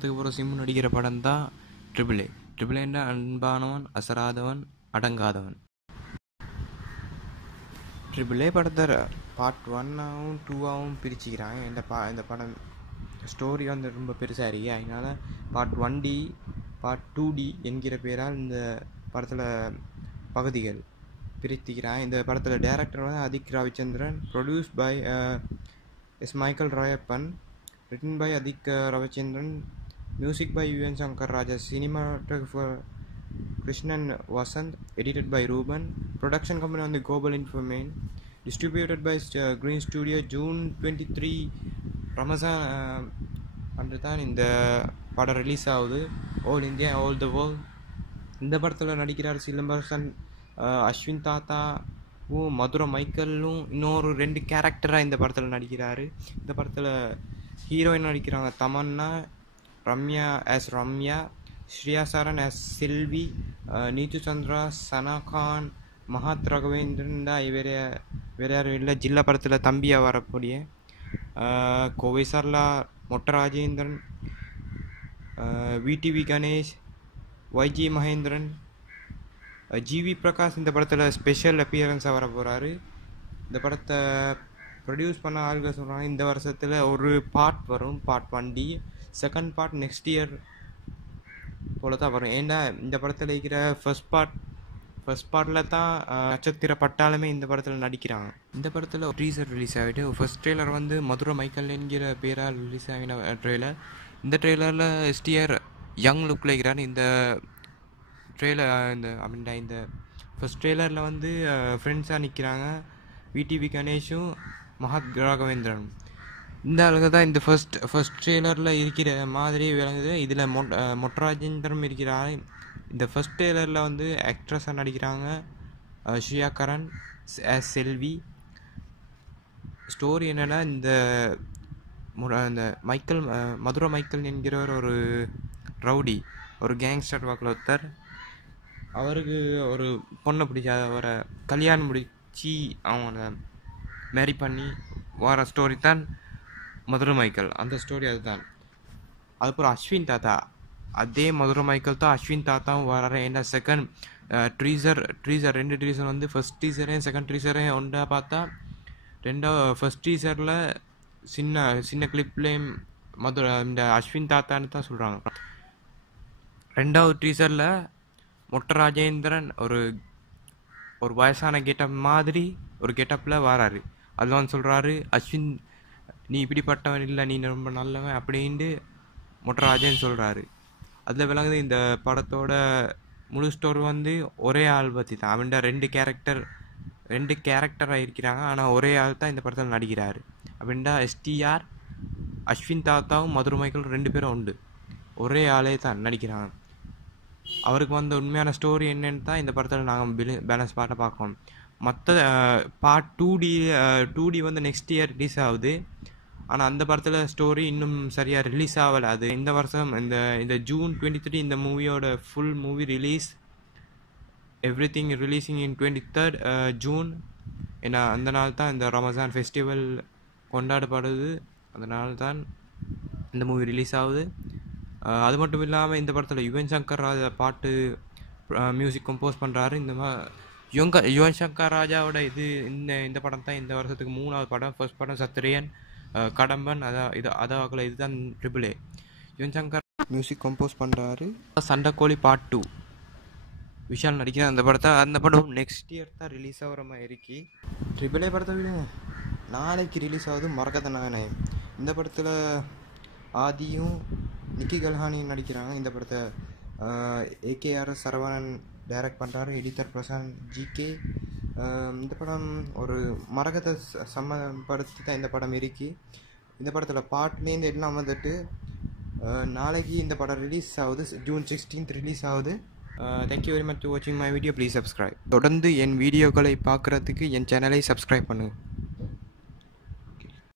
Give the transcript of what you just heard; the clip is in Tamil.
வாரத்துக்கு போகிற சிம்மு நடிக்கிற படம் தான் ட்ரிபிள் ஏ. ட்ரிபிள் ஏன்னா அன்பானவன், அசராதவன், அடங்காதவன். ட்ரிபிள் ஏ படத்தை பார்ட் 1ஆகவும் 2ஆகவும் பிரிச்சுக்கிறாங்க. இந்த படம் ஸ்டோரி வந்து ரொம்ப பெருசாக இருக்கு. அதனால பார்ட் 1D பார்ட் 2D என்கிற பேரால் இந்த படத்தில் பகுதிகள் பிரித்திக்கிறாங்க. இந்த படத்தில் டைரக்டர் வந்து Adhik Ravichandran, produce by S Michael Rayappan, written by Adik Ravichandran, music by UN Shankar Raja, cinematographer Krishnan Vasant, edited by Ruben, production company on the Global Infomain, distributed by Green Studio, June 23 Ramazan அன்று தான் இந்த படம் ரிலீஸ் ஆகுது. All India all the world. இந்த படத்தில் நடிக்கிறார் சிலம்பரசன், அஸ்வின் தாத்தாவும் மதுரை மைக்கேலும் இன்னொரு 2 கேரக்டராக இந்த படத்தில் நடிக்கிறாரு. இந்த படத்தில் ஹீரோயின் நடிக்கிறாங்க தமன்னா, ரம்யா எஸ் ரம்யா, ஸ்ரீயா சரண் எஸ் செல்வி, நீத்து சந்திரா, சனா கான், மகாத் ராகவேந்திரன் தான் வேறு யாரும் இல்லை. ஜில்லா படத்தில் தம்பியாக வரக்கூடிய Kovai Sarala, Motta Rajendran, VTV Ganesh, YG Mahendran, GV Prakash இந்த படத்தில் ஸ்பெஷல் அப்பியரன்ஸாக வர போகிறாரு. இந்த படத்தை ப்ரொடியூஸ் பண்ண ஆளுங்க சொல்கிறாங்க இந்த வருஷத்தில் ஒரு பார்ட் வரும், part 1D. Second part next year போல் தான் வரும். ஏன்னா இந்த படத்தில் இருக்கிற ஃபர்ஸ்ட் பார்ட்டில் தான் நட்சத்திர பட்டாலுமே இந்த படத்தில் நடிக்கிறாங்க. இந்த படத்தில் ட்ரீசர் ரிலீஸ் ஆகிட்டு ஃபர்ஸ்ட் ட்ரெய்லர் வந்து மதுரை மைக்கேல் என்கிற பேரால் ரிலீஸ் ஆகின ட்ரெய்லர். இந்த ட்ரெய்லரில் STR யங் லுக்கில் இருக்கிறான்னு இந்த இந்த ஃபர்ஸ்ட் ட்ரெய்லரில் வந்து ஃப்ரெண்ட்ஸாக நிற்கிறாங்க விடிவி கணேஷும் மகாத் ராகவேந்திரன். இந்த ஆளுங்க தான் இந்த ஃபர்ஸ்ட் ட்ரெய்லரில் இருக்கிற மாதிரி விளங்குது. இதில் மொட்டராஜேந்திரம் இருக்கிறார். இந்த ஃபர்ஸ்ட் ட்ரெய்லரில் வந்து ஆக்ட்ரஸாக நடிக்கிறாங்க ஸ்ரீயா கரன் செல்வி. ஸ்டோரி என்னென்னா இந்த மதுரை மைக்கேல் என்கிறவர் ஒரு ரவுடி, ஒரு கேங்ஸ்டர் வாக்கில் ஒருத்தர். அவருக்கு ஒரு பொண்ணை பிடிச்சாத அவரை கல்யாணம் முடிச்சு அவனை மேரி பண்ணி வர ஸ்டோரி தான் மதுரை மைக்கேல். அந்த ஸ்டோரி அதுதான். அதுக்கப்புறம் அஸ்வின் தாத்தா, அதே மதுரை மைக்கேல் தான் அஸ்வின் தாத்தாவும் வர. ஏன்னா செகண்ட் ட்ரீசர் 2 ட்ரீசர் வந்து ஃபர்ஸ்ட் ட்ரீசரையும் செகண்ட் ட்ரீசரையும் ஒன்றா பார்த்தா ஃபர்ஸ்ட் ட்ரீசரில் சின்ன கிளிப்லேயும் இந்த அஸ்வின் தாத்தான்னு தான் சொல்கிறாங்க. ரெண்டாவது ட்ரீசரில் மொட்ட ராஜேந்திரன் ஒரு வயசான கெட்டப் மாதிரி ஒரு கெட்டப்பில் வராரு. அதுதான் சொல்கிறாரு, அஸ்வின் நீ இப்படிப்பட்டவன் இல்லை, நீ ரொம்ப நல்லவன் அப்படின்ட்டு மொட்ட ராஜேந்திரன் சொல்கிறாரு. அதில் விளங்குது இந்த படத்தோட முழு ஸ்டோரி வந்து ஒரே ஆள் பற்றி தான். அவன்ட 2 கேரக்டராக இருக்கிறாங்க, ஆனால் ஒரே ஆள் தான் இந்த படத்தில் நடிக்கிறாரு. அப்படின்டா STR அஸ்வின் தாத்தாவும் மதுரை மைக்கேல் 2 பேரும் உண்டு, ஒரே ஆளே தான் நடிக்கிறாங்க. அவருக்கு வந்த உண்மையான ஸ்டோரி என்னன்னு தான் இந்த படத்தில் நாங்கள் பேலன்ஸ் பார்ட்டை பார்க்கணும். மற்ற பார்ட் 2D வந்து நெக்ஸ்ட் இயர் ரிலீஸ் ஆகுது. ஆனால் அந்த படத்தில் ஸ்டோரி இன்னும் சரியாக ரிலீஸ் ஆகலை. அது இந்த வருஷம் இந்த June 23 இந்த மூவியோட full movie release. Everything releasing in 23rd June. ஏன்னா அந்த நாள் தான் இந்த ரமஜான் ஃபெஸ்டிவல் கொண்டாடப்படுது. அதனால தான் இந்த மூவி ரிலீஸ் ஆகுது. அது மட்டும் இல்லாமல் இந்த படத்தில் யுவன் சங்கர் ராஜா பாட்டு மியூசிக் கம்போஸ் பண்ணுறாரு. இந்த யுவன் சங்கர் ராஜாவோட இந்த படம் தான் இந்த வருஷத்துக்கு 3வது படம். ஃபர்ஸ்ட் படம் சத்திரியன், கடம்பன், அதாகல இதுதான் triple A. Yuvan Shankar music compose பண்ணுறாரு. சண்டைக்கோழி பார்ட் 2 விஷால் நடிக்கிற அந்த படம் நெக்ஸ்ட் இயர் தான் ரிலீஸ் ஆகிற மாதிரி இருக்கு. ட்ரிபிள் ஏ படத்தை விட நாளைக்கு ரிலீஸ் ஆகுது மறக்காத நாயகன். இந்த படத்தில் ஆதியும் நிக்கி கல்ஹானியும் நடிக்கிறாங்க. இந்த படத்தை AKR சரவணன் டைரக்ட் பண்ணுறாரு, எடிட்டர் பிரசாந்த் GK. இந்த படம் ஒரு மரகத்தை சம்மப்படுத்தி தான் இந்த படம் இருக்கு. இந்த படத்தில் பாட்லேருந்து எல்லாம் வந்துட்டு நாளைக்கு இந்த படம் ரிலீஸ் ஆகுது, June 16th ரிலீஸ் ஆகுது. தேங்க்யூ வெரி மச் டு வாட்சிங் மை வீடியோ. Please subscribe. தொடர்ந்து என் வீடியோக்களை பார்க்குறதுக்கு என் சேனலை சப்ஸ்கிரைப் பண்ணுங்கள்.